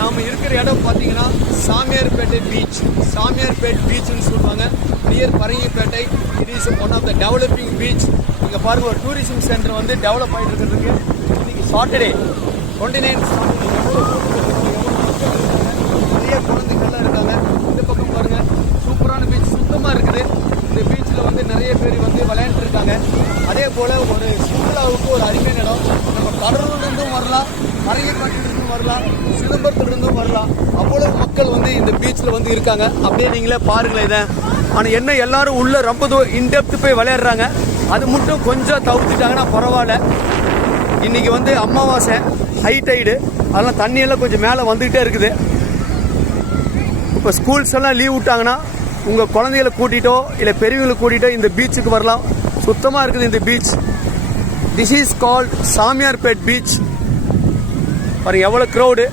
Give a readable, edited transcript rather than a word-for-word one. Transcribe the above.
நாம் இருக்கிற இடம் பார்த்தீங்கன்னா சாமியார்பேட்டை பீச். சாமியார்பேட் பீச்னு சொல்லுவாங்க, near Parangipettai. It is one of the developing beach. இங்கே பாருங்க, ஒரு டூரிசம் சென்டர் வந்து டெவலப் ஆகிட்டு இருக்கிறதுக்கு. இன்னைக்கு சாட்டர்டே 29 நிறைய குழந்தைகள்லாம் இருக்காங்க. இந்த பக்கம் பாருங்க, சூப்பரான பீச், சுத்தமாக இருக்குது. இந்த பீச்சில் வந்து நிறைய பேர் வந்து விளையாண்டு இருக்காங்க. அதே போல் ஒரு சுற்றுலாவுக்கு ஒரு அருமையான இடம். நம்ம கடலூர்லேருந்தும் வரலாம், பரங்கிப்பேட்டையிலிருந்தும் வரலாம், சிதம்பரத்துலேருந்தும் வரலாம். அவ்வளவு மக்கள் வந்து இந்த பீச்சில் வந்து இருக்காங்க. அப்படியே நீங்களே பாருங்களேன் இதை. ஆனால் என்ன எல்லாரும் உள்ள ரொம்ப இன்டெப்த் போய் விளையாடுறாங்க. அது மட்டும் கொஞ்சம் தவிர்த்துட்டாங்கன்னா பரவாயில்ல. இன்னைக்கு வந்து அமாவாசை, ஹை டைடு, அதெல்லாம் தண்ணியெல்லாம் கொஞ்சம் மேலே வந்துக்கிட்டே இருக்குது. இப்போ ஸ்கூல்ஸ் எல்லாம் லீவ் விட்டாங்கன்னா உங்கள் குழந்தைகளை கூட்டிகிட்டோ இல்லை பெரியவங்களை கூட்டிகிட்டோ இந்த பீச்சுக்கு வரலாம். சுத்தமாக இருக்குது இந்த beach. This is called Samiyarpet beach. பாருங்க எவ்வளோ க்ரௌடு.